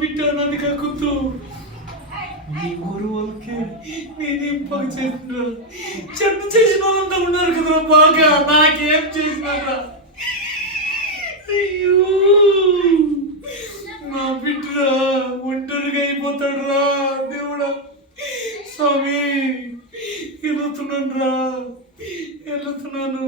బిడ్డ నన్ను కాకుతూ ఈ ఊరు వాళ్ళకి నేనేం బాగా చేసినా చెడ్డ చేసిన వాళ్ళంతా ఉన్నారు కదరా బాగా నాకేం చేసినారా అయ్యో నా బిడ్డరా ఒంటరిగా అయిపోతాడు రా దేవుడా స్వామి వెళ్తున్నాను రా వెళ్తున్నాను.